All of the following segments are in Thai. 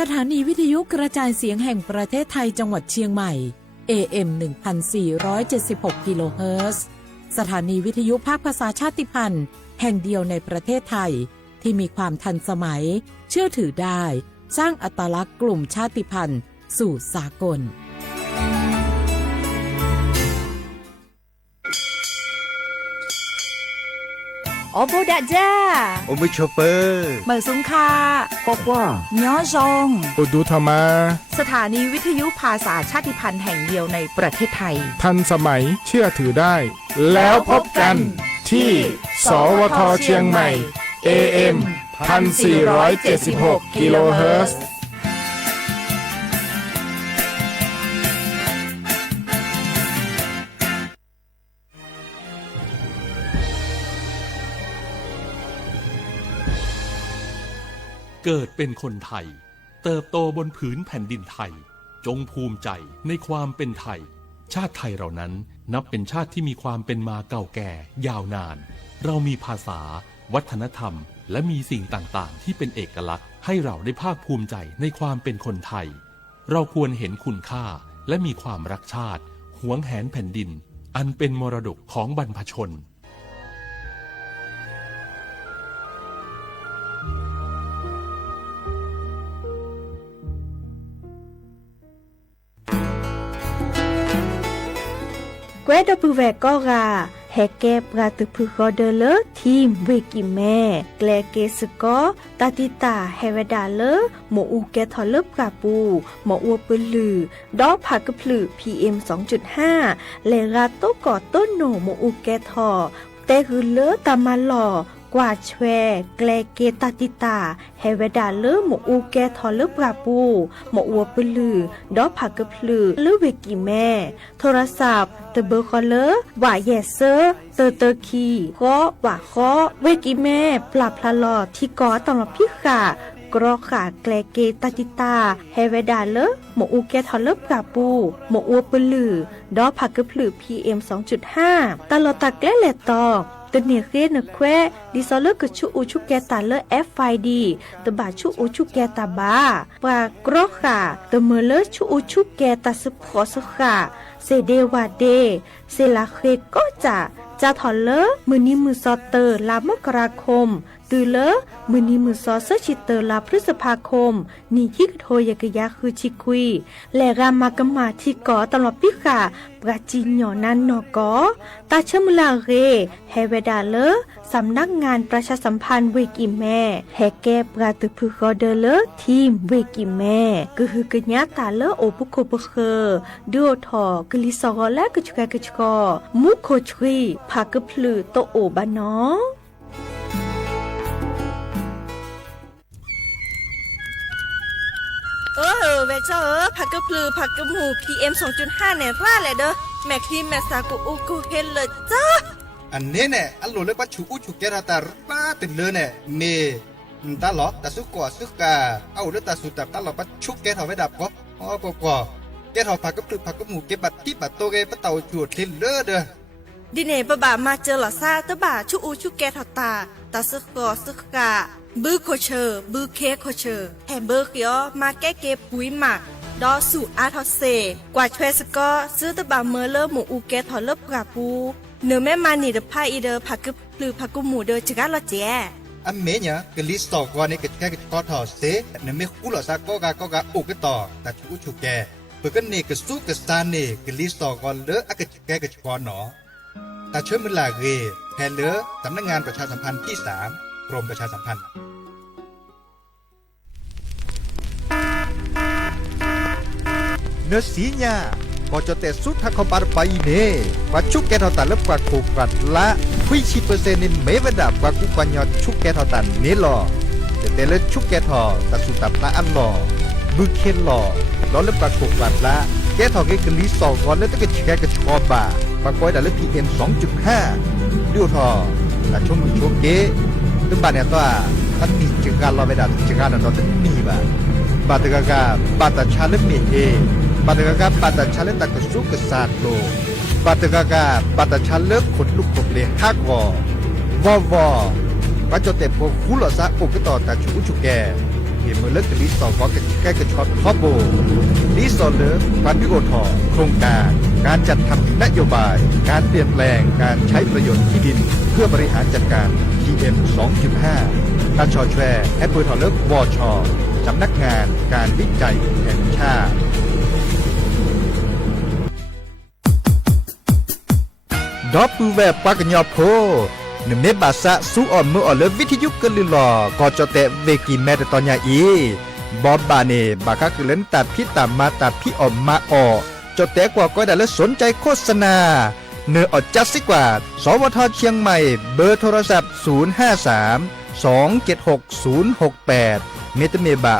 สถานีวิทยุกระจายเสียงแห่งประเทศไทยจังหวัดเชียงใหม่ AM 1476 กิโลเฮิรตซ์สถานีวิทยุภาคภาษาชาติพันธุ์แห่งเดียวในประเทศไทยที่มีความทันสมัยเชื่อถือได้สร้างอัตลักษณ์กลุ่มชาติพันธุ์สู่สากลโอโบดะจ้าโอมิโชเปอร์เมือสุงคาปอกว่าย้อซงอุดูธรรมาสถานีวิทยุภาษาชาติพันธุ์แห่งเดียวในประเทศไทยทันสมัยเชื่อถือได้แล้วพบกันที่สวทเชียงใหม่ AM 1476 กิโลเฮิรตซ์เกิดเป็นคนไทยเติบโตบนผืนแผ่นดินไทยจงภูมิใจในความเป็นไทยชาติไทยเรานั้นนับเป็นชาติที่มีความเป็นมาเก่าแก่ยาวนานเรามีภาษาวัฒนธรรมและมีสิ่งต่างๆที่เป็นเอกลักษณ์ให้เราได้ภาคภูมิใจในความเป็นคนไทยเราควรเห็นคุณค่าและมีความรักชาติหวงแหนแผ่นดินอันเป็นมรดกของบรรพชนเกวดปูแวก็กาแฮเกปราตุพุกอเดเลทีมเวกิแม่แกลเกสกอตาติตาเฮเวดาเลหมอูแกทอลเลปราปูหมออัวปลือดอผักกะพลือ PM 2.5 เลราโตกอต้นโหนหมอูแกทอเตคือเลตามาหล่อกว่าแชแกลเกตาติตาเฮเวดาเลหมอูแกทอลเลปราปูหมออัวปลือดอผักกะพลือเลเวกิแม่โทรศัพท์เตเบอร์คอลเลอร์ว่าแยเซอร์เตอคีก็ว่าข้อเวกิแม่ปรับพลาลอที่กอตอนพี่ขากรอขาแกลเกตาติตาเฮเวดาเลหมอูแกทอลเลปราปูหมออัวปลือดอผักกะพลือ PM 2.5 ตลอดตะแกลเลตอตเนเรนแควดิซอเลกชูอูชูแกตาเล FID ตบาชูอูชูแกตาบาปากรอค่ะตเมเลชูอูชูแกตาสพอสค่ะเซเดวาเดเซลาเคก็จะถอนเลมือนี้มือซอเตอร์ลามกราคมตือเลมือนี้มือซอเซชิเตอร์ลาพฤษภาคมนี่ที่โทยกยาคือชิคุยและรามากมาที่กอตลอดพิกาปราจีนหยอนันนอกอตาเชมลาเรเฮเวดาเลสำนักงานประชาสัมพันธ์เวกิแม่แฮแกปราตุพุกอเดเลทีมเวกิแม่ก็คือกญาตาเลโอปุโคปเคดูทอกลิซอและกจุกกจกมุโคชรีพากพลือโตโอบานอเวเจอผักกะพลือผักกะหมู PM 2.5 เนี่ยร่าแหละเด้อแม่ครีมแม่สากูอูกูเห็นเลยจ้าอันนี้เนี่ยอันโลเลยว่าชูอุชูแกราตาป้าติดเลยเนี่ยเมตาหลอตาสุกว่าสุกาเอาเลือตาสุดตาหลอปัดชุกแกถอไว้ดับก็อ๋อก็แกถอผักกะพลือผักกะหมูเก็บบัดที่บัดโตเกปะเต่าจวดเทนเลอเด้อดิเนบะบามาเจอหล่อซาตะบ่าชูอูชูแกถอตาสุกอสุกาบือโคเชอร์บือเคโคเชอร์แฮมเบอร์เกียวมาแก้เก็บปุ๋ยหมักดอสู่อาทอเซกว่าช่วยสกอซื้อตะบาเมอเลอร์หมูอูแกถอเลิบกราปูเนื้อแม่มานี่เดพาอีเดอผักกึบหรือผักกุหมูเดอจิกาลอเจอันเมเนี่ยกลิสตอกว่านี่ก็แค่ก็ถอเซเนื้อไม่คู่หล่อซาก็กาอุกต่อแต่ชูอุชูแกเปิดกันนี่ก็สู้กับซานนี่กลิสตอกว่าเลออะก็แกก็กอนหนอแต่เชื่อมันลาเรแทนเลอสำนักงานประชาสัมพันธ์ที่3กรมประชาสัมพันธ์เนื้อสีเนี่ยก็จะแต่สุดถ้าเขาบาดไปเนี่ยว่าชุกแกเท่าตันแล้วกว่าโคกัดละ20%นี่ไม่ระดับกว่ากุปัญญาชุกแกเท่าตันนี่หรอแต่ละชุกแกเท่าแต่สุดตับละอันหรอบึกเข็นหรอแล้วแล้วกว่าโคกัดละแกเท่าแกกลีสองก่อนแล้วก็แกก็ชอบบ่าปากก้อยแต่ละ PM 2.5ดูท่อแต่ช่วงมือช่วงเก๋ตึ้งบ้านเนี่ยตัวมันมีจังการเราไปดับจังการเราจะมีบ่าบาดกากาบาดชาเลมีเอบาดกากาบาดชาเลตะกสุกษาโลบาดกากาบาดชาเลขนลุกขบเลฮักวอว่าจดแต่พวกคู่หล่อซะอุกต่อแต่ชูแก เหมือเลิกลิสอก็แก้กระชอบพ่อโบลิสอเลิกปันดิโอทอโครงการจัดทำนโยบายการเปลี่ยนแปลงการใช้ประโยชน์ที่ดินเพื่อบริหารจัดการ PM 2.5 ตาชอแชร์แอปเปิลทอเลิกวอชสำนักงานการวิจัยแห่งชาติดอปปูแวบปากญอโพหนึ่งเมบาสะสู้อ่อนมืออ่อนเลิวิทยุกันลือหลอก็จะแต่เวกีแม่ตอนยาอีบอบบาเนบาคักเล่นตัดพี่ตามมาตัดพี่ออกมาออกจะแต่กว่าก็ได้แล้วสนใจโฆษณาเนื้ออดจัดสิกว่าสวทเชียงใหม่เบอร์โทรศัพท์053 276 068เมตรเมบะ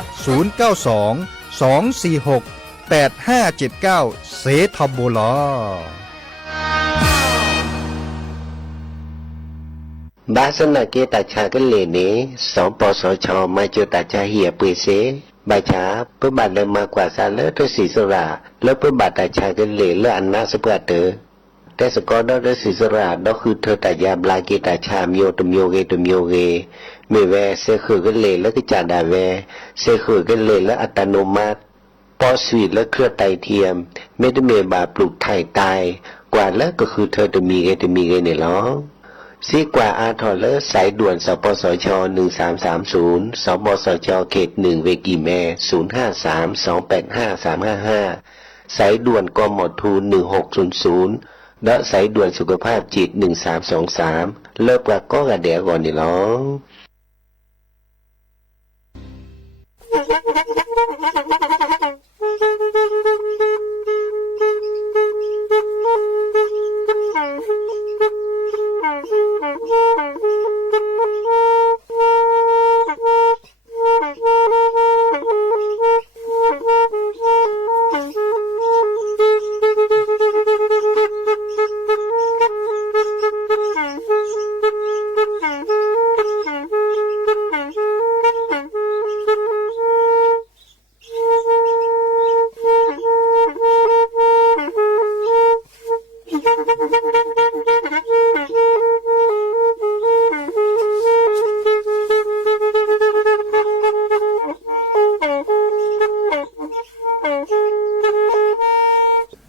092 246 8579เซทอมโบลอบาสนาเกตาชากันเลนี้สองปสชมาเจอตาชาเหียปืนเสบาชาเพื่อบาดเลยมากกว่าซาเลอร์สีสระแล้วเพื่อบาดตาชากันเลและอันนาสเปเตอแต่สกอดอร์สีสระดอกคือเธอตายาบลาเกตาชามโยตมโยเกตมโยเกเมเวเซคือกันเลและกิจาดาเวเซคือกันเลและอัตโนมัติปอสวีและเครือไตเทียมเมตเมบาปลูกไทยตายกว่าแล้วก็คือเธอจะมีเกเนี่ยหรอซีกว่าอาทอเลอร์สายด่วนสปสช1330สปสชเขต1เวกีแม่0532855355สายด่วนกมทู1600และสายด่วนสุขภาพจิต1323เลิกปากก็กระเดียก่อนนี่หรอ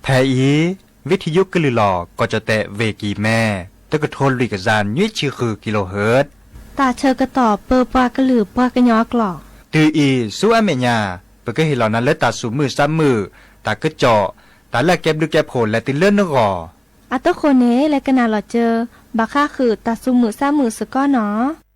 แทอีวิทยุกลือหลอก็จะแตะเวกีแม่ตะกะโทนลิกจานยุ้ยชื่อคือกิโลเฮิรตซ์ตาเชอกระต่อเปอปากระหลือปากระยอกหลอกตืออีสู้อเมญาเปก็เห็นเหล่านั้นและตาสูมือซ้ำมือตากระเจาะตาแลกแก็บดูแก็บโผลและติเลื่อนนกออัตโคเนและกนาหลอเจอบาค่าคือตาซุมือซ้ำมือสก้อเนาะ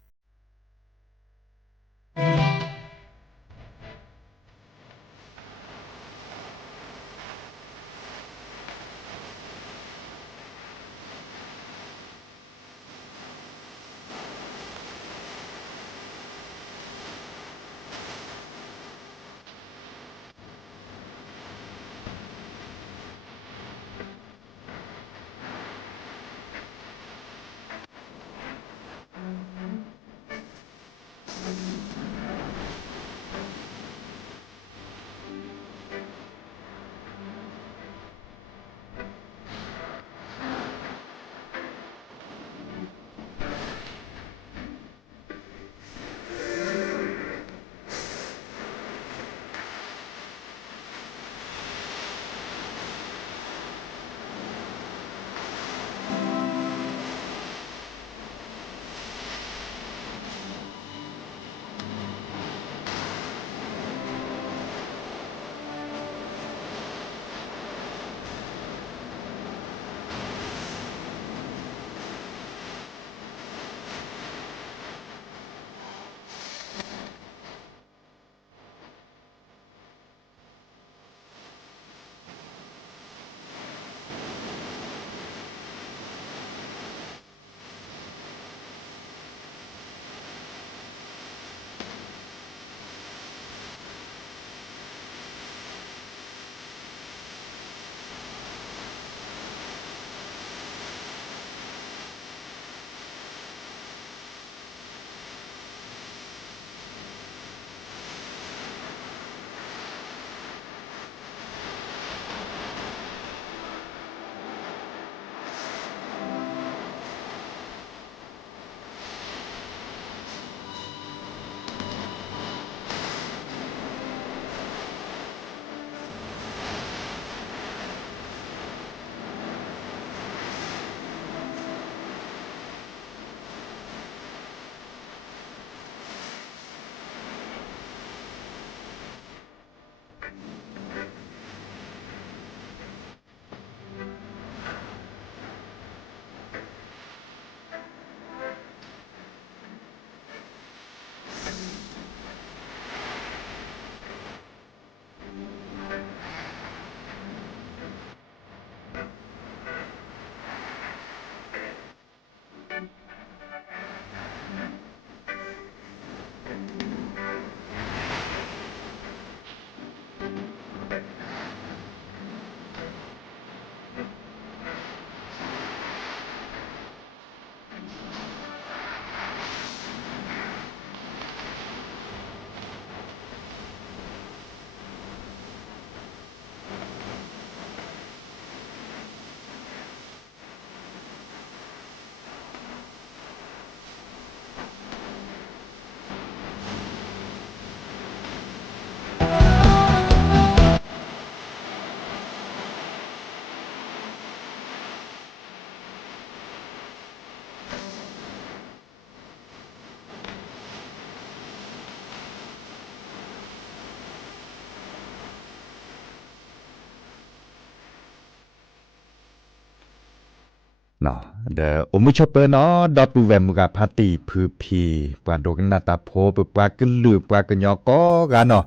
เนาะเดอโอมุชเปเนาะดอปูแวมุกาพาติพือพีปาโดกนาตาโพปปากกลือปากกยอกอกาเนาะ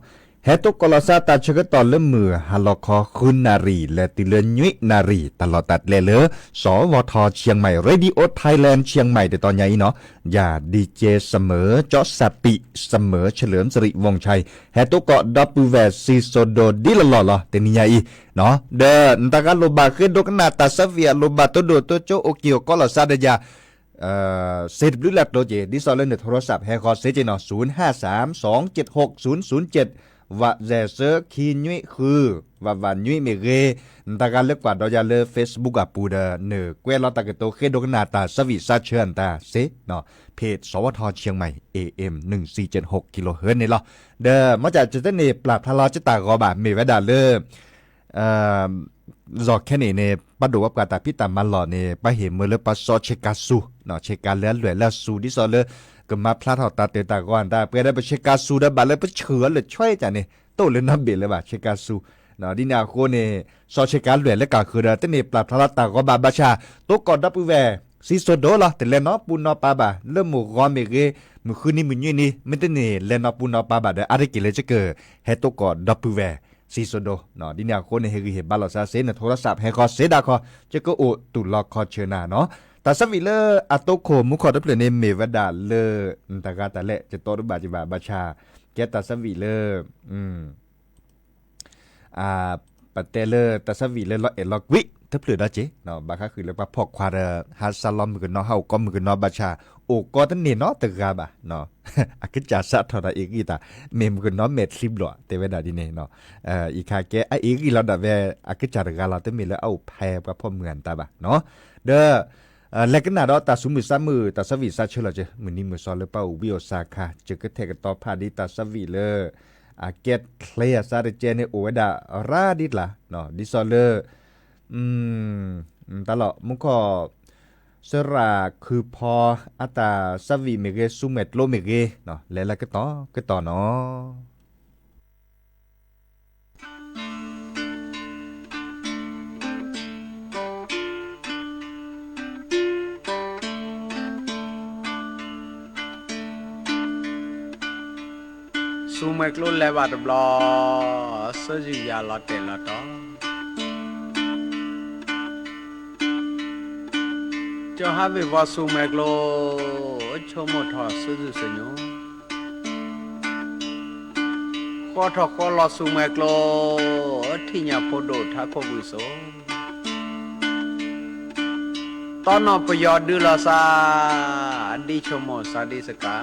เฮตุกลอซาตาชกตอนละมือฮัลโลคอคุณนารีและติเลญุยนารีตลอดตัดเลเลสวทเชียงใหม่เรดิโอไทยแลนด์เชียงใหม่แต่ตอนนี้เนาะอย่าดีเจเสมอจอสปิเสมอเฉลิมสิริวงชัยเฮตุกดอปูแวซีโซโดดิลลอเตนิยาอีเนาะเดนตากาโลบาคือดกนาตาซาเวียโลบาโตโดโตโจโอกิโอกลอซาเดยาเซตบลูแลบโดเจดิซอลเลนโทรศัพท์แฮคอเซเจเนาะ0532760077ว่าแจเซอร์คีนุยคือว่าวันนุยเมเกตาการเลือกกว่าเราจะเลือก Facebook อ่ะปูเดเนอเกวลอตากโตเคดกนาตาสวิซาเชิญตาเซเนาะเพจสวทเชียงใหม่ AM 1476กิโลเฮิรตซ์นี่เหรอเด้อมาจากจุดนี้ปราบทะเลาะจะตากอบาเมเวดาเลจอกแค่นี้เนี่ยปัดดูว่ากาตาพิตามันหล่อเนี่ยไปเห็นมือเลยปัสซอเชกาซูเนาะเชกาเลือดเหลือแล้วซูดิซอเลยก็มาพลาดหอตาเตตาก่อนได้เพื่อได้ไปเชกาซูได้บาเลยไปเฉือเลยช่วยจ้ะเนี่ยโตเลยน้ำเบียเลยบ่าเชกาซูเนาะดินาโคเนี่ยซอเชกาเหลือแล้วก็คือเดแต่เนี่ยปราบทะเลาะตากอบาบาชาตัวก่อนดับแวซีโซโดล่ะแต่เลนอปูนอปาบาเริ่มหมู่กอเมเกมือคืนนี้มือยืนนี่ไม่ได้เนี่ยเลนอปูนอปาบาเดอะไรกิเลจะเกิดเฮตัวก่อนดับแวซีโซโดเนาะดิเนี่ยคนในเฮกิเฮบาลอซาเซนโทรศัพท์ให้คอเซดาคอจะก็โอตุลอคอเชนาเนาะแต่สวิเลอร์อัตโตโคมุขอดับเบิลเนเมวดาเลอตากาตะเละจะโตรบาจิบาบาชาแกตาสวิเลอร์ปะเตเลอร์ตาสวิเลอร์ลอเอลอกวิถ้าเปลือยได้เจเนาะบาค่าคือเรียกว่าพอกควาเดฮาซาลอมมือกันเนาะเฮาก็มือกันเนาะบาชาโอ้ก็ตันเนี่ยเนาะตะกาบะเนาะอากิจาสะทอดอีกอีตาเมมกันเนาะเม็ดซิบหลัวเตเวดาดิเนเนาะอีคาแกอีกอีเราดาเวอากิจารกาเราเตมีแล้วเอาแพกับพ่อเมืองตาบะเนาะเด้อแล้วก็น่าดอตาสุมือซามือตาสวีซาเชลเจมือนี้มือซอลเลเป้าวิโอซาคาเจก็เทกตอพาดิตาสวีเลอาเกตเคลียซาเดเจเนโอเวดาราดิล่ะเนาะดิซอลเลตลอดมุขอสระคือพออัตาสวีเมเกซุเมตโลเมเกเนาะแล้วก็ต่อเนาะซูเมกลุเลวัดบลอสจิยาลอเตลอตอเจ้าฮาวิวาซูเมกโลชโมทอสจิสญโขอทอขอลอซูเมกโลทิญาโพโดทาโคบุโซตอนนอปยอดือลาซาดิชโมซาดิสกา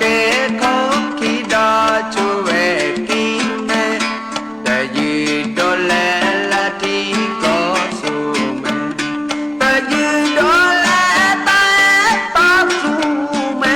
ke ko ki da chu ve ki me ta yi do le la ti ko su me ta yi do le ta ta su me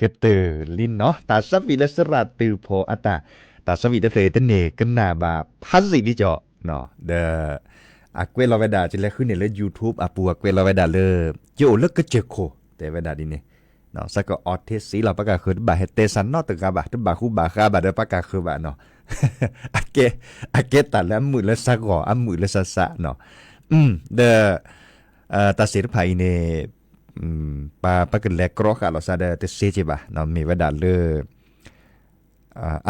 ก็เตอลินเนาะตาสวิเลสระตือพออัตตาตาสวิเลเสตเนกันนาบาพัสสิดิจอเนาะเดอะเกวลาเวดาจิเลขึ้นเนี่ยเลย YouTube อะปัวเกวลาเวดาเลยโยเลิกก็เจโคแต่เวดาดิเนี่ยเนาะสักก็ออเทสีเราประกาศคือบาเฮเตสันเนาะตึกบาตึบาคูบาคาบาเดประกาศคือบาเนาะอะเกตัดแล้วมือแล้วสักก่ออันมือแล้วสะเนาะเดตาเสรไพเนี่ยpa ke le kro ka lo sa de te se che ba no me wa da le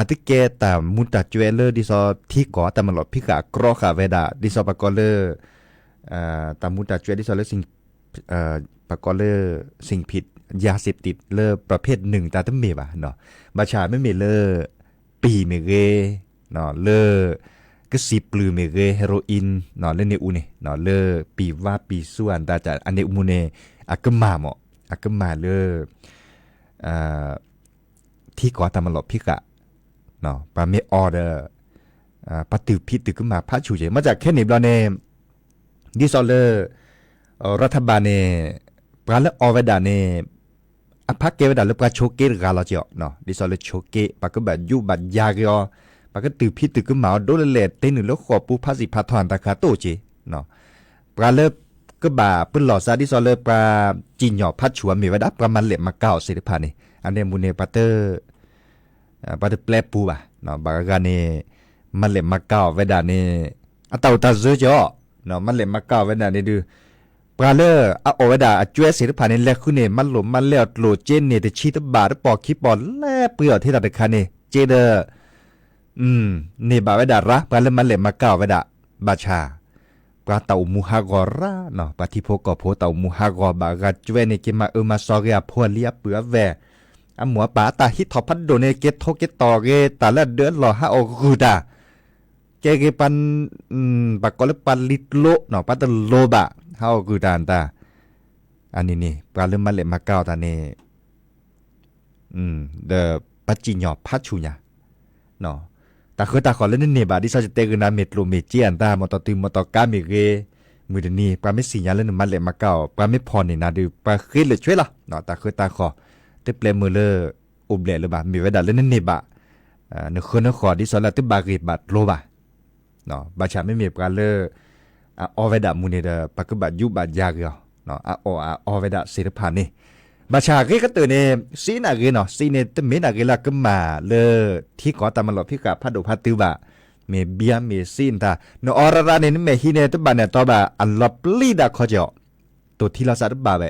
ati ke ta muta chwe le di so thi ko ta ma lo phi ka kro ka ve da di so pa ko le ta muta chwe di so leสิ่งpa ko le สิ่งผิดยาเสพติดเลประเภท1ตาตะเมบ่เนาะบาชาไม่เมเลปีเมเกเนาะเลก็สิปลือเมเกเฮโรอีนเนาะเลเนอูเนี่ยเนาะเลปีว่าปีส่วนตาจะอันเนอูมูเนอากมาหมออากมาเลยที่ก่อตามมาหลบพิกะเนาะปาเมออเดอร์ปาตือพิตึกมาพระชูเจมาจากแค่นี้เราเนี่ยดิซอลเลอร์รัฐบาลเนี่ยปาเลออเวดาเนี่ยอภักเกเวดาเลปาโชเกกาลาเจาะเนาะดิซอลเลอร์โชเกปาก็แบบยูบัดยาเกอปาก็ตือพิตึกมาโดนเลดเต้นหนึ่งแล้วขอปูภาษีพาทอนตาคาโตเจเนาะปาเลก ก็บ่าปื้นหล่อซาดิซอเลปลาจีนหยอพัดชัวมีไว้ดับประมาณเหลี่ยมมาเก่าสิทธิพันธ์นี่อันเนี้มูเนปัตเตอร์แปลปูบ่ะเนาะบางการนี่มันเหลี่ยมมาเก่าไว้ด่านี่อัตตาตาเสือจ่อเนาะมันเหลี่ยมมาเก่าไว้ด่านี่ดูปลาเลอเอาไว้ด่าจ่วยสิทธิพันธ์นี่แลขึ้นนี่มันหลุมมันเลี้ยวโหลเจนนี่แต่ชีตบาร์ปอกขี้ปอนแลเปลือกที่ตัดคันนี่เจเดอนี่บ่าไว้ด่าระปลาเลอมันเหลี่ยมมาเก่าไว้ด่าบาชาปลาเต่ามูฮากอระเนาะปลาที่พกกับโพเต่ามูฮากอบากาจวยนี่กิมามาซอเรียพัวเลียเปือแวอันหมัวป่าตาฮิตทอพัดโดเนเกตโทเกตต่อเกตาละเดือนรอฮาโอกูดาเกปันปากกอลปันลิตโลเนาะปัตโลบะฮาโอกูดานตาอันนี้นี่ปลาเริ่มมาเล่มาเก้าตานี่เดอปัจจิญญพัดชูญาเนาะตาคือตาขอเล่นนี่บาดิซาจะเตกุนาเมตโลเมเจียนตามอตติมอตกาเมเกมือเดนี่ปลาไม่สีญาเล่นมาเล่มาเก้าปลาไม่พอนี่นะดูปลาคิดเลยช่วยละเนาะตาคือตาขอเตเปลมือเลอุบเล่เลยบามีไว้ดัดเล่นนี่บะนึกคนนึกขอดิซอลาติบากีบาโลบะเนาะบาชาไม่มีปลาเลอไว้ดัดมูนี่เดปากบายุบาญาเกาเนาะอไว้ดัดศิลปะนี่บาชาเกก็ตื่นเนี่ยซีนาเกเนาะซีเนี่ยตมีนาเกละก็มาเลที่ก่อตามมาหลอกพี่กับพัดดูพัดตือบะเมเบียเมซีนตาเนาะอราราเนี่ยเมฮีเนี่ยตบะเนี่ยตัวบะอันลบลีดาขอจอตัวที่เราสารบะเบ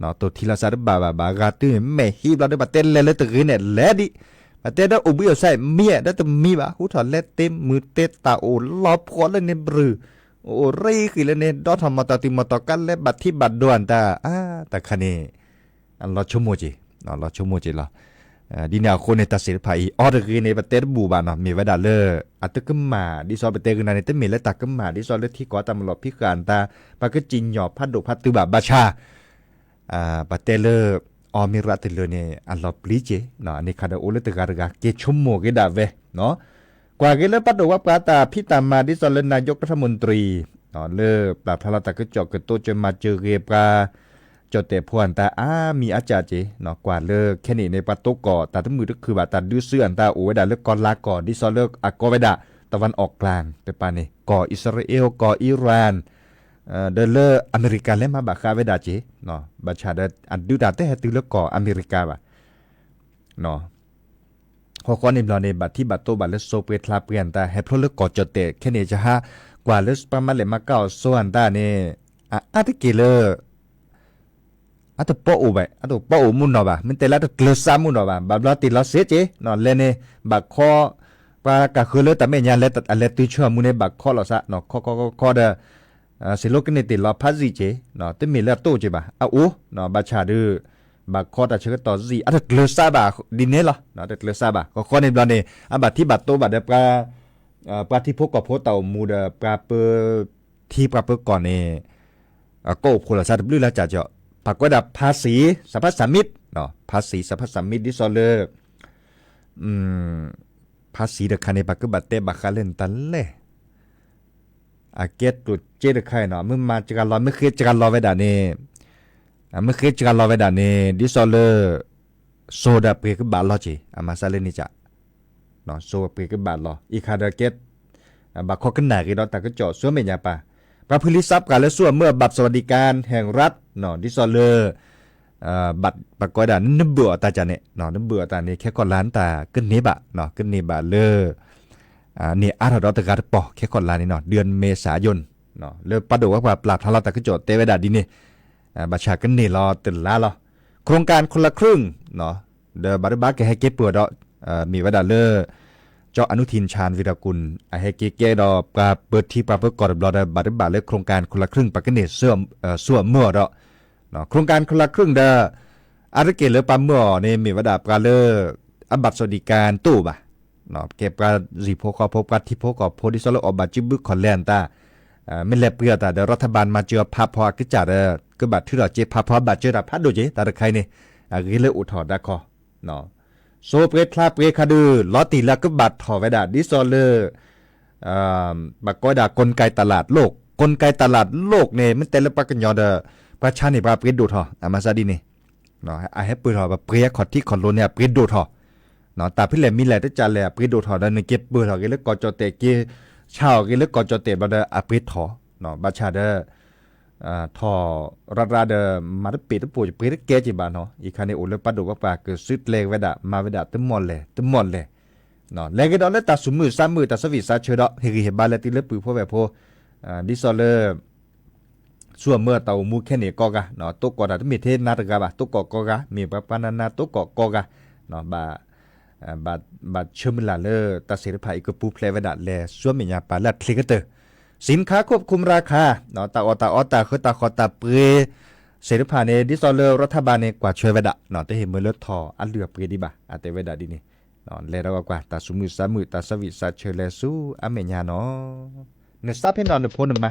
เนาะตัวที่เราสารบะบากาตื่นเมฮีเราได้บะเต้นเลยตื่นเนี่ยแลดิบะเต้นได้อุบิโอใส่เมียได้แต่มีบะหูถอดเล็ดเต็มมือเตะตาโอลอบพอเลยเนี่ยบรือโอ้เร่คือเลยเนี่ยดอทำมาต่อติมาต่อกันเลยบัดที่บัดด่วนแต่คันนี้อันรอชั่วโมงจีเนาะรอชั่วโมงจีละดีแนวคนในตัดสินภัยออเดอร์ในประเทศบูบานเนาะมีไว้ด่าเลออัตก็มาดิซอประเทศกันในเตมีและตักก็มาดิซอเลที่ก่อตามหลบพิการตาปากก็จินหยอบพัดดุพัดตือบาบาชาประเทศเลอมีรัฐเลเนี่ยอันรอปลีเจเนาะในคาดาโอเลตการกาเกชั่วโมงก็ด่าเวเนาะกว่าเกเลพัดดุว่าปราตาพิตามาดิซอเลนายกรัฐมนตรีเนาะเลอปราพลาตากจอกกโตจะมาเจอเกปราจดแต่พวนตามีอาจารย์เจเนาะกว่าเลิกแค่นี้ในปัตโตก่อตาทั้งมือก็คือว่าตาดื้อเสื้ออันตาโอเวดาเลิกก่อนลาก่อดิซอเลิกกอเวดาตะวันออกกลางไปปานนี่ก่ออิสราเอลก่ออิหร่านเดลเลอร์อเมริกาและมาบาคาเวดาเจเนาะบัชาเดอันดูดาเตให้ตือเลิกก่ออเมริกาบ่ะเนาะข้อนี้เราในบัตที่บัตโตบัตเลโซเปทลาเปลี่ยนตาให้เพราะเลิกก่อจดแต่แค่นี้จะฮะกว่าเลิกประมาณเลยมาเก้าส่วนตาเนี่ยอาทิเกเลอร์อัตโปอุบะอัตโปอุมุนเนาะบ่มันแต่ละเกลือซ้ำมุนเนาะบ่บัดเราติดเราเสียเจเนาะเลเนี่ยบักคอปลากะคือเลยแต่ไม่ยันเลตัดอะไรตื่นเชื่อมุนในบักคอเราซะเนาะคอเดสิโลกันในติดเราพัดซีเจเนาะแต่มีเลือดโตเจบ่อูเนาะบัชาดือบักคอแต่เชื่อต่อซีอัตเกลือซ้ำบ่ดินเนี่ยเหรอเนาะแต่เกลือซ้ำบ่ข้อในเราเนี่ยบัดที่บัดโตบัดเดปลาที่พกกับโพเต่ามูเดปลาเปที่ปลาเปก่อนเนี่ยก็คนละซะบลื้อแล้วจ่าเจาะปากว่าดับภาษีสรรพสามิตเนาะภาษีสรรพสามิตดิซอเลอร์ภาษีเด็กคันในปากก็บัดเตบักคาเล่นตันเล่เกตตุเจเด็กใครเนาะมึงมาจากการรอไม่เคยจากการรอไว้ด่านี่ไม่เคยจากการรอไว้ด่านี่ดิซอเลอร์โซดาเปก็บาดลอจีมาซาเลนิจ่ะเนาะโซเปก็บาดลออีคาเดเกตบักข้อกันหนากี่ดอกแต่ก็จ่อส่วนเมียป่ะพระพฤษับการและส่วนเมื่อบัตรสวัสดิการแห่งรัฐเนาะดิซอเลอร์บัตรปากกอดานึบเบื่อตาจาเนี่ยเนาะนึบเบื่อตาเนี่ยแค่ก่อนล้านตาขึ้นนี้บะเนาะขึ้นนี้บะเลอเนี่ยอาร์ดอตการปอแค่ก่อนล้านนี่เนาะเดือนเมษายนเนาะเลอปัดดูว่าปราบทะเลาะตะกโจเตเวดาดีนี่บัตรชาขึ้นนี่รอตื่นล้าหรอโครงการคนละครึ่งเนาะเดอบัตรบ้าแกให้เก็บเปื่อดอมีเวดาเลอเจ้าอนุทินชาญวิรกุลให้เกดอปราเปิดที่ปราเปิดกอดบลอดบัตรบาเลโครงการคนละครึ่งปากกันเนี่ยส่วนเมื่อดอเนาะโครงการคนละครึ่งเดออาร์เกเลปาเมื่อเนี่ยมีวดาปราเลอบัตรสวัสดิการตู้บ่ะเนาะเก็บปราจีโพกอพบกัที่โพกอโพดิซอลอบัตจิบุคอนแลนตาไม่เล็บเพื่อแต่เดรัฐบาลมาเจอพาพอกิจจาเดก็บัตรที่เราเจ็บพาพอบัตรเจอดับพัดโดเจแต่ใครเนี่ยกิเลอุทอดดาคอเนาะโซเปรทลาเปรคาดูลอติละก็บัตรถอไว้ดาดิซอเลอร์บักก้อยดากลไกตลาดโลกกลไกตลาดโลกเนี่ยมันแต่ละปักกันยอดประชานี่ปราเปรดูทอมาซาดีนี่เนาะไอให้ปืนถอแบบเปรียขอดที่ขอดโลเนี่ยเปรดูทอเนาะตาพี่แหลมมีแหละที่จันแหละเปรดูทอดันเก็บปืนถอกันแล้วกอจอเตะเกชาวกันแล้วกอจอเตะบัดเปรถอเนาะบัชชาเด ทอรัดราเดมาดปิดปูจะปิดแกจิบานเนาะอีคันนี้โอเลปัดดูว่าปากคือสุดเลกเวดามาเวดาตึมมอลเลยเนาะแล้วก็ดอลตัดสมือ3มือตัดสวิสาเชดอเฮเฮบาเลติเลปือพอแบบพอดิซอเลส่วนเมื่อเตามูแค่นี้ก็กะเนาะตุกกอดมีเทนาตกะบะตุกกอกะมีปะปานานาตุกกอกะเนาะบาเชื่อมลาเลตัดสินภัยก็ปูเพลเวดาแลส่วนมีญาปาลัดคลิกเตอร์สินค้าควบคุมราคาเนาะตาอตาคือตาคอตาเปรเสรีภาพในดิซอเลรัฐบาลในกว่าช่วยเวดาเนาะแต่เห็นมือเลือดทออันเหลือเปรดีบ่ะอาแต่เวดาดีนี่เนาะแล้วก็กว่าตาสมือ3มือตาสวิสาเชเลซูอเมญาเนาะเนสตาเพนนอนโพนมา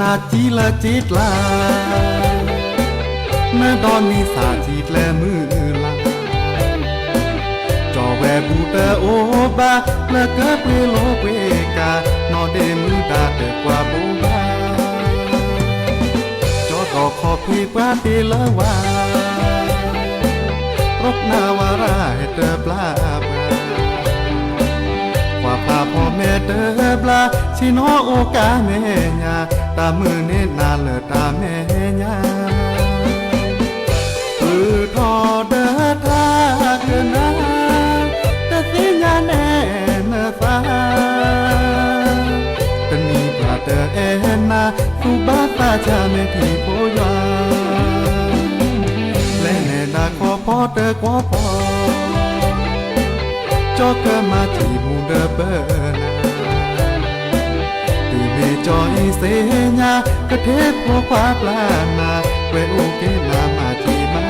นาจีละจิตลาเมื่อตอนมีสาจิตและมือลาจอแวบูเตอโอบาและเกิดเปโลเปกานอเดมือตาเตกว่าบูบาจอต่อขอบพี่ปราเตละวารบนาวาราให้เตอปลาบาว่าพาพ่อแม่ เตอบลาชิโนโอกาเมญาตามือเนนาเลตาเมญาทอเดทาเกนาตะสิญาเนเนฟาตะนีปลาเตเอนาสุบาตาชาเมทีโพยาและเนดาขอพอเตขอพอจอกเกมาที่มูเดเบนาตีเมจอยเสญากะเทพโพควาปลานาเวโอเกนามาที่มา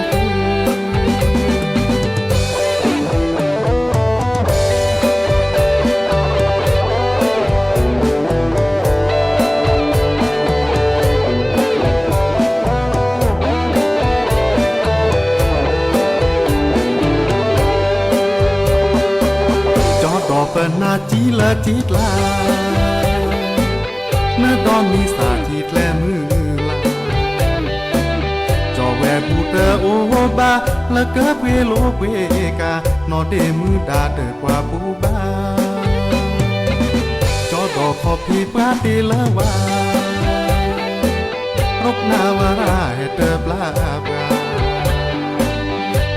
เปิดนาจีละจีลาเมื่อตอนมีสาจีแลมือลาจอแวบูเตอโอบาละเกเปโลเวกานอเดมือดาเตกว่าบูบาจอดอพอพีปาเตละวารบนาวาราเฮเตปลาบา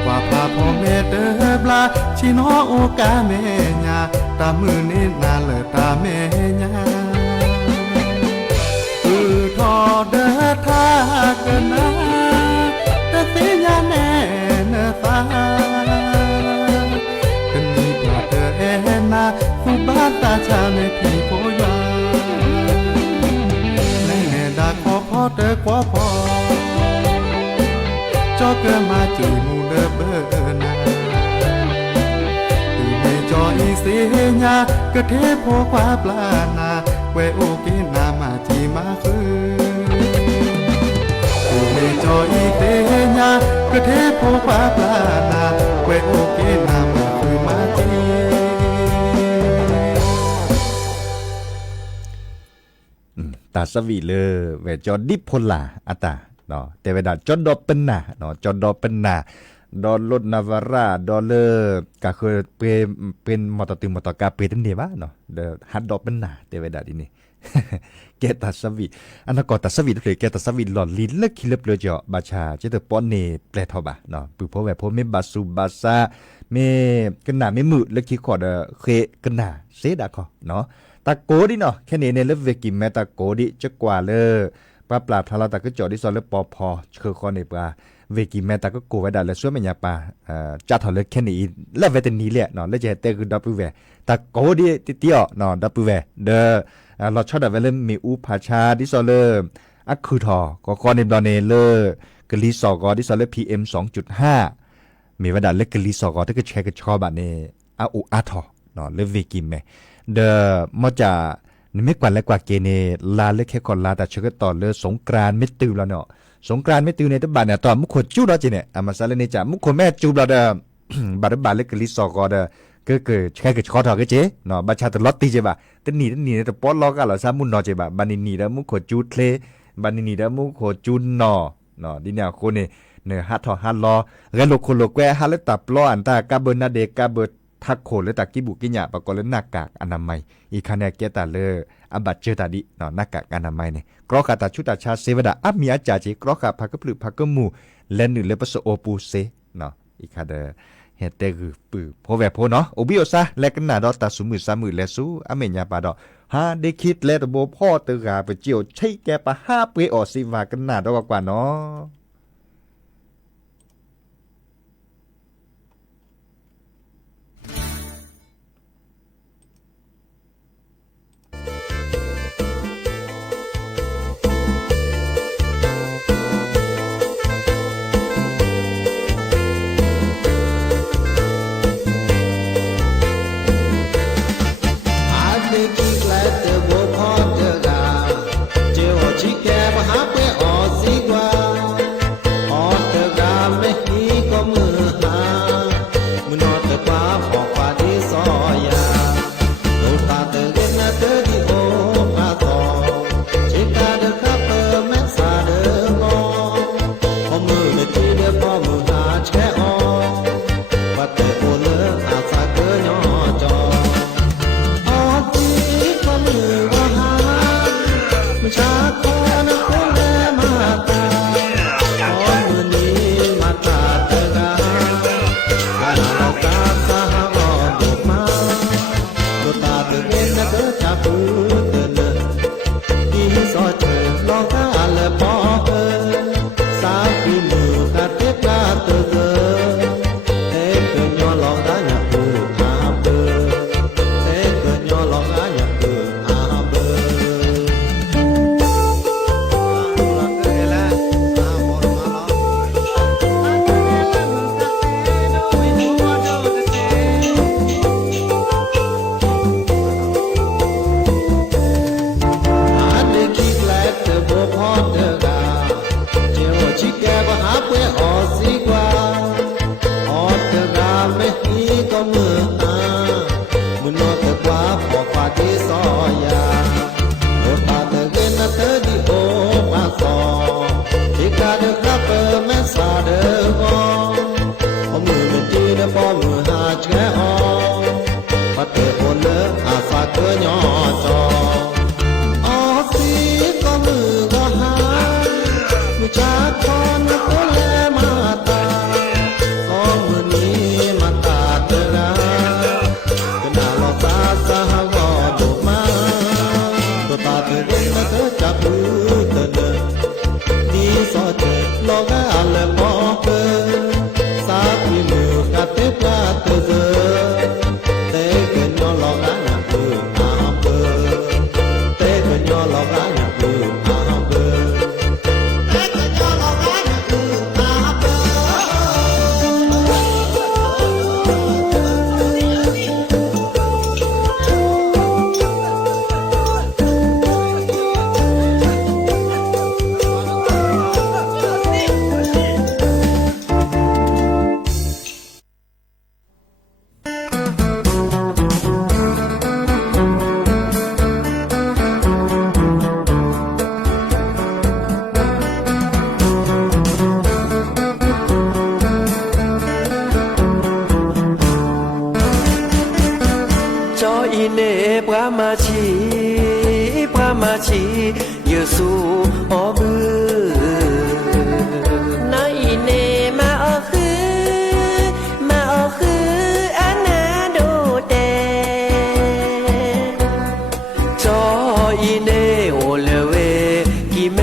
ว่าพาพ่อแม่เตอบลาชิโนโอกาเมญาตามือเนนาเลตาเมญาทอเดทาเกนาตะสิญาเนเนฟาตะนีปลาเตเอนาสุบาตาชาเมพีโพยาแลเนดาขอพอเตขอพอจอเกมาจีมูเดเบนาตีเมจอยเสียญากะเทโพควาปลานาเวโอเกนามาจีมาคือตีเมจอยเสียญากะเทโพควาปลานาเวโอเกนามาคือมาจีตาสวีเลเวจอดิพลาอัตตาเนาะแต่เวลาจอดอเป็นนาเนาะจอดอเป็นนาดอลลดนาวาราดอลเลอร์ก็คือเป็นมอตตึงมอตกาเปตันเดียวเนาะเดฮัดดอเป็นนาแต่เวลาดินี่เกตาสวีอันนั้นก็ตาสวีเลยเกตาสวีหลอดลิ้นเลิกคิลบเลยจ่อบาชาเจตปอนเนแปลทอบะเนาะปุโพแวโพเมบาซูบาซาเมกันนาเมมือเลิกคิขอดเคกันนาเซดาคอเนาะตะโกดิเนาะแค่นี้เนี่ยเลิกเวกิมแมตะโกดิจะกว่าเลยปลาปลาทาราตะก็จอดที่ซอยเลปอพอคือคอในปลาเวกิแม่ตะก็โกไว้ได้แล้วช่วยแม่ยาปลาจัดถอดเลยแค่นี้และเวทีนี้แหละเนาะแล้วจะเตะคือดับเบิลเวตะโกดิเตี้ยเนาะดับเบิลเวเด้อเราชอบแบบเล่นมีอุปาชาที่ซอยเลอักคือทอก็คอในดอนเนเลกลีสอกอที่ซอยเล PM 2.5 มีไว้ได้เล็กกลีสอกอที่ก็แชร์กันชอบแบบนี้อาอุอาทอเนาะเลเวกิแม่เด้อมาจากนี่ไม่กว่าและกว่าเกเนลาเล็กแค่ก่อนลาแต่เชื่อต่อเลยสงกรานต์ไม่ตื่นแล้วเนาะสงกรานต์ไม่ตื่นในตะบันเนี่ยตอนมุขจูเราจีเนี่ยมาซาเลนี่จ้ะมุขแม่จูเราเด้อบาร์บาเล็กกลิสอกอเด้อก็แค่ก็ขอถอก็เจเนาะบาชาตลอดตีเจบ่ะแต่นี่เนี่ยแต่ปอดล็อกกันเหรอซามุนเนาะเจบ่ะบานี่เด้อมุขจูทเลบานี่เด้อมุขจูนเนาะดิเนี่ยคนเนี่ยฮัทถอฮัทรอแล้วโลโคโลแกฮัทเลตับล้ออันตากาเบอร์นาเดกาเบอร์ทักโคและตากิบุกิญะปะกอเลหน้ากากอนามัยอีคาเนเกตาเลอบัดเจตาดิเนาะหน้ากากอนามัยเนี่ยกรอกาตาชุตาชาเซวดาอับมีอาจาจิกรอกาพักกะปลึพักกะหมู่และนึเลปะโสโอปูเซเนาะอีคาเดเฮเตคือปือโพแวโพเนาะโอบิโอซาและกันนาดอตาสุมือ3มือและซูอเมญญาปาดอหาได้คิดและตะโบพ่อตะกาไปเจียวใช้แกปะ5เปออสิวากันนาดอกว่าเนาะ ปรามาชีปรามาชีเยซูออบือนายเนมาออคืออานาโดเตจออีเนโอเลเวกิเม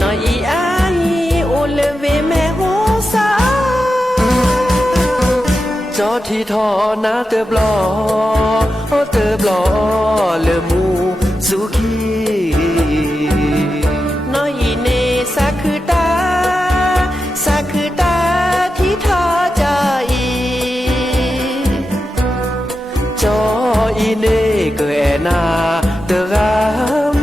นายอีอาอีโอเลเวแม่โฮซาจอที่ทอนาเตบลอเตบลอเลมูสุขีน้อยอีเนซาคือตาที่ทอจออีจออีเนเกอแอนาเตราม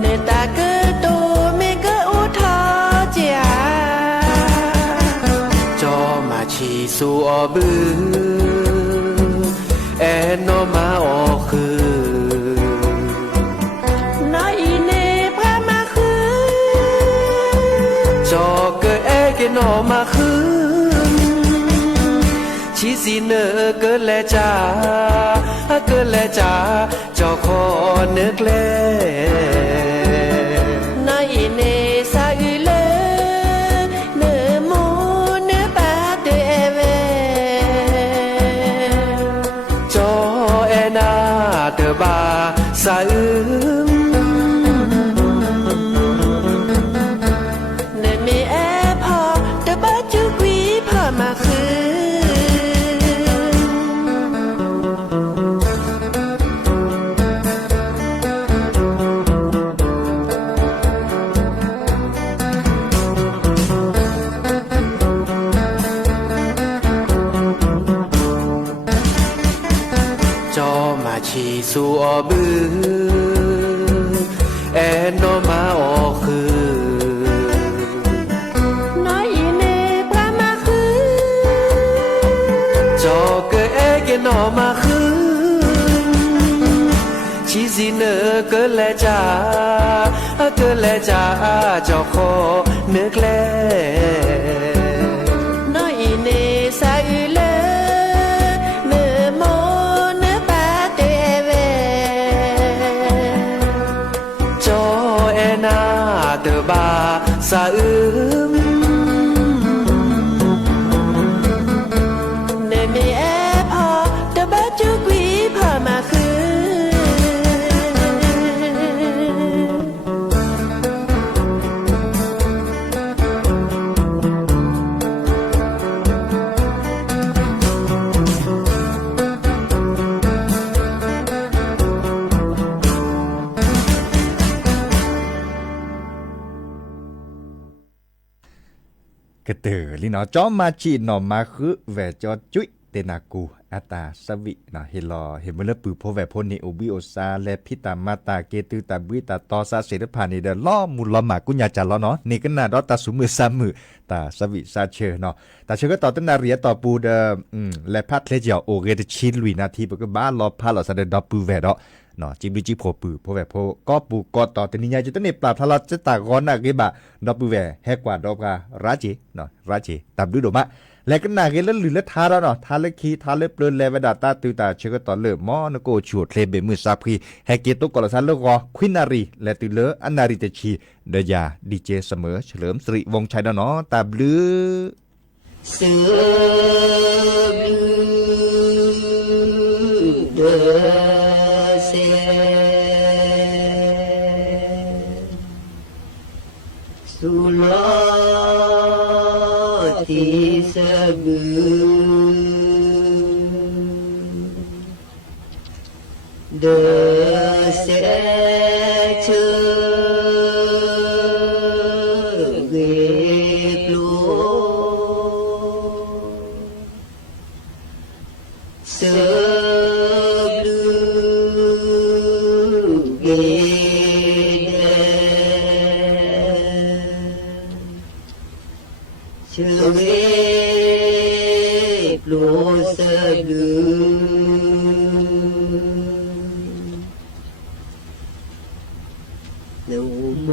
เนตาเกอโตเมเกออุทอเจียจอมาชีสูออบือแอนโนมาออคือน้อยอีเนพระมาคือจอเกอแอเกนอมาคือชีสีเนอเกิดและจ้าจอคอเนึกแลน้อยอีเนซาอือเลเนอโมเนปาเตเอเวจอแอนาเตบาสาอึมเนเมแอพอเตบาจุกวีพอมาคือชีสูออบือแอนโนมาออคือน้อยอีเนปรามาคือจอเกอแอเกนอมาคือชีสีเนอเกิดและจ้าจอคอเนึกแลน้อยอีเนซาอือเลเตบาสาอึมเนเมแอพอเตบาจุกวีพอมาคือกระเตอลิเนาะจอมาจีนอมาคือแวจอจุยเตนากูอาตาสวิเนาะเฮลอเฮมเลปือโพแวโพเนโอบิโอซาและพิตามาตาเกตือตาบุยตาตอซาเสดพานีเดล้อมุลมากุญญาจัลล้อเนาะนี่ก็น่าดอตาสุมือซามือตาสวิซาเชเนาะตาเชก็ต่อตนาเรียต่อปูเดและพัดเลเจียวโอเกตชิลุยนาทีปก็บ้านรอพาลอซาเดดอปูแวดอเนาะจิบลิจิโพปือโพแวโพก็ปูก็ต่อตนิยาจะตเนปลาทลาจะตากอนนาเกบะดอปูแวแฮกว่าดอการาเจเนาะราเจตับดูโดมะและก็นาเกลหรือละทาเนาะทาเลคีทาเลเปลเลวดาตาตุตาเชก็ต่อเลมอนโกชวดเลเบมือซาพรีแฮเกตกอลซาเลกอควินารีและตุเลอันนาริเตชีเดยาดีเจเสมอเฉลิมสิริวงศ์ชัยเนาะตาบลือสือเดเซสุลาติสบืเดเซเชเกโลเซบลูเกเชเวโลเซลูโม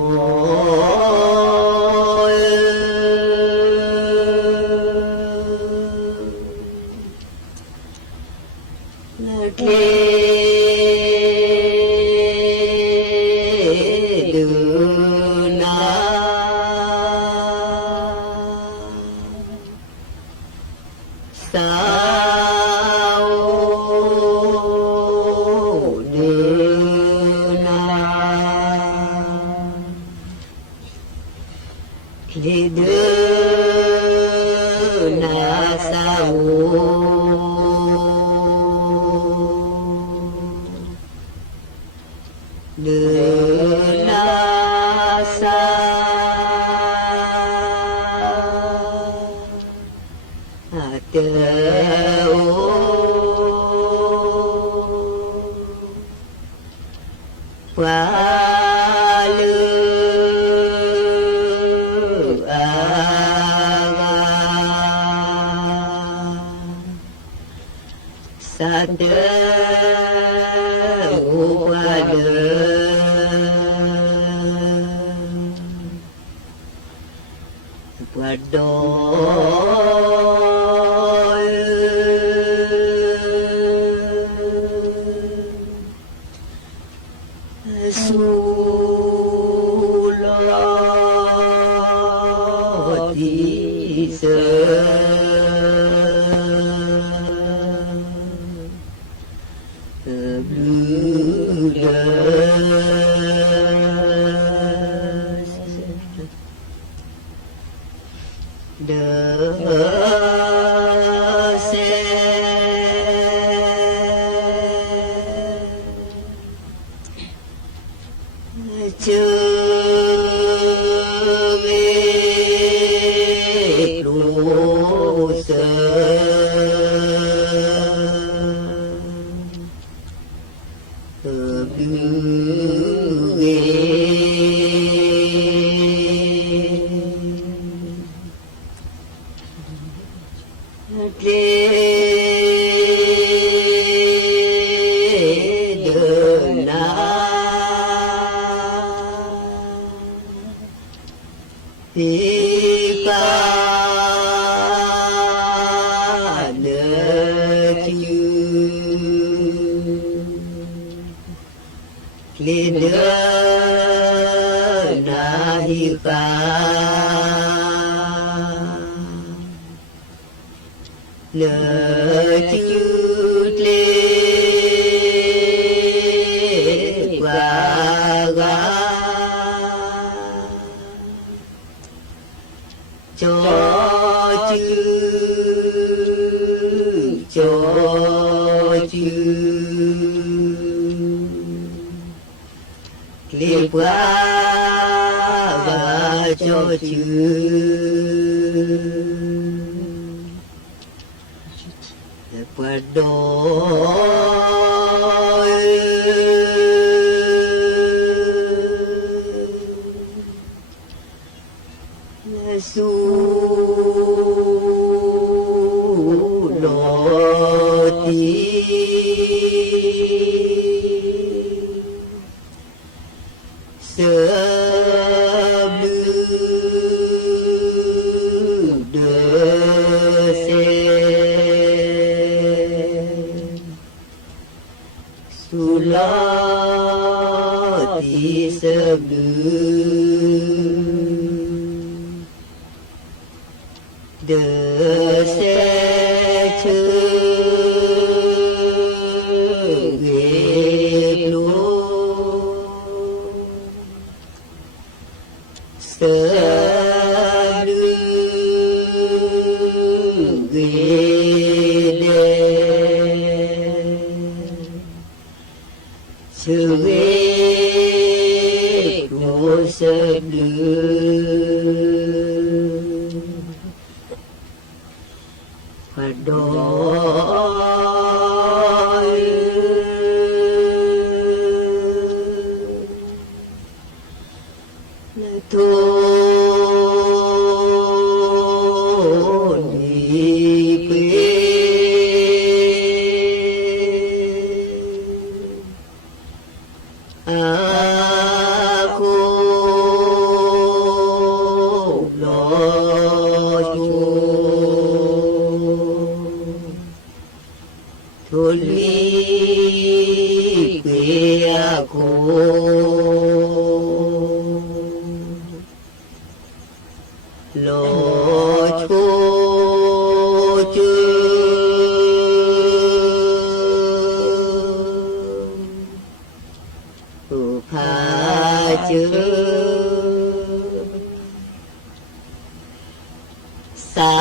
า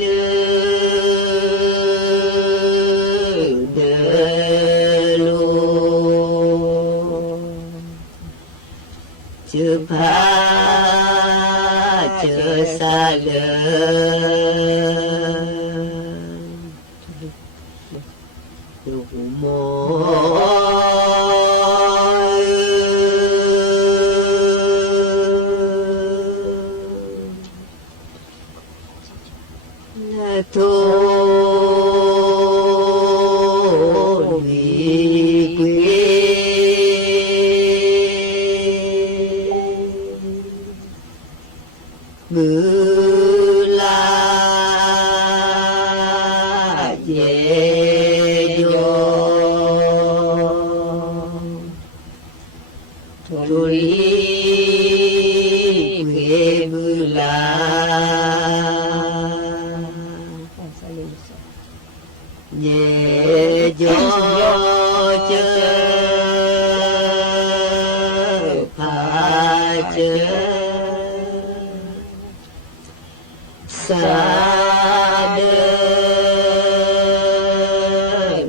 ลือเดลูจะพาเจอซาเลลูกโมโทนีเกมือลาเยโยทุลีเกมือลาเยโยเจอพาเจอสาเด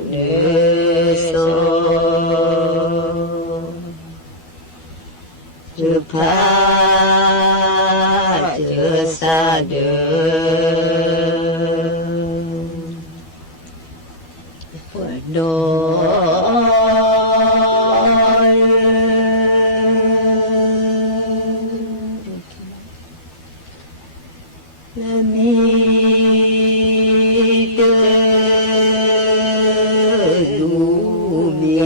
เนโซเจอพาเจอสาเดโดยและมีเตดูมี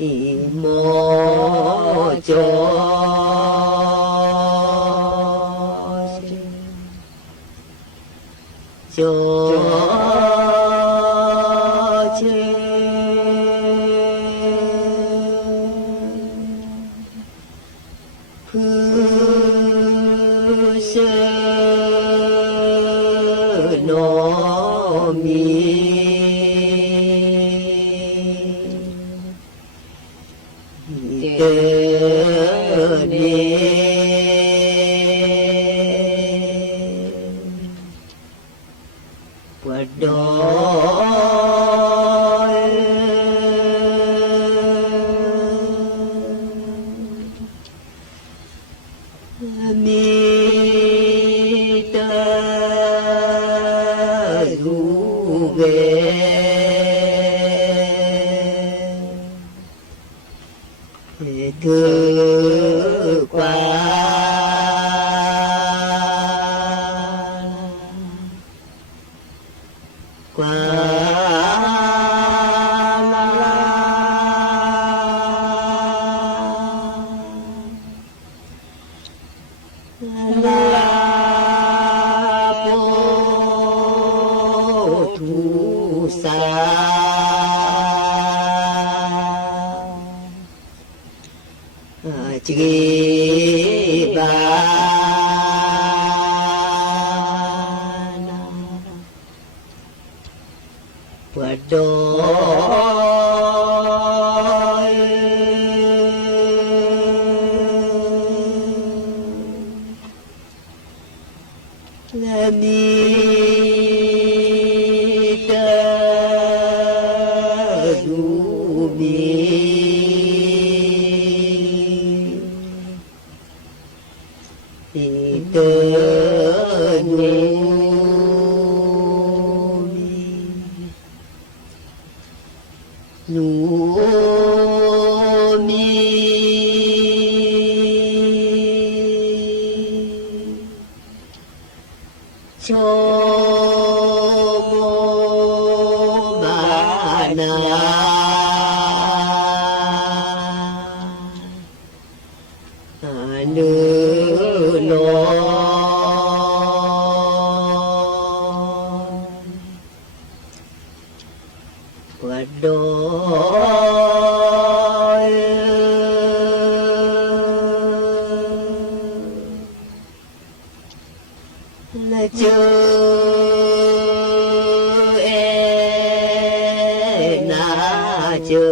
อีโมโจโจเจผู้เสนอมีเตเนปวดดอยมีเตดูเวเกิดกว่าลาโปทุสาจีบานปวดดอยและมีเตดูมีเตดูหนูมีโชโมมานาเนื้อลปวดดอยและเจอนาเจอ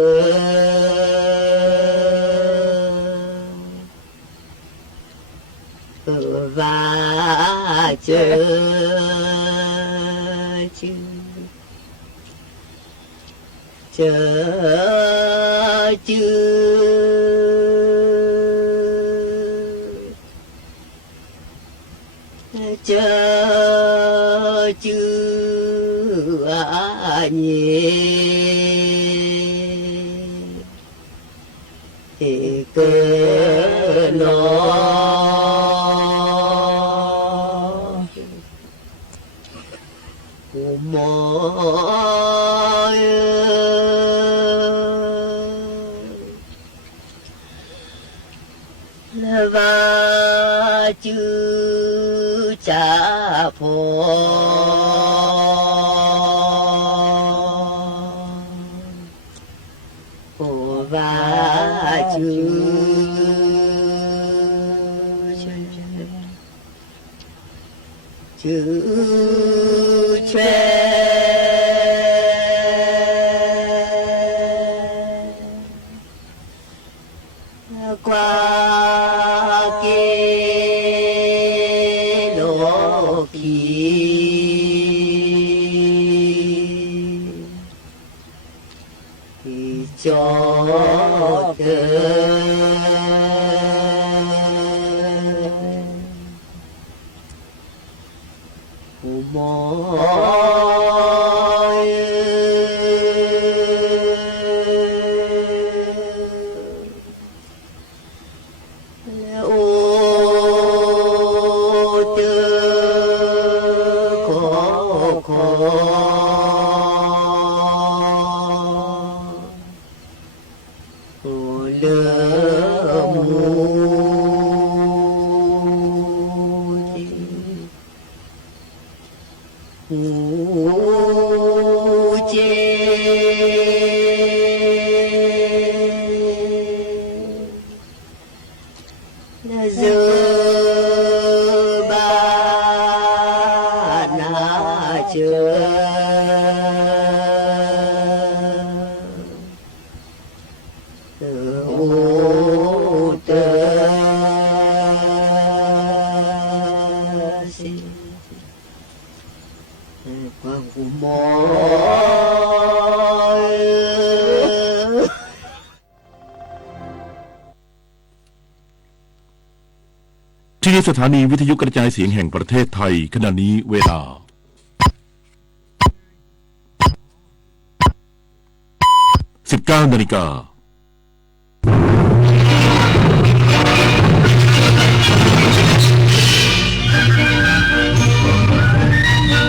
ที่นี่สถานีวิทยุกระจายเสียงแห่งประเทศไทยขณะนี้เวลา 19 นาฬิกา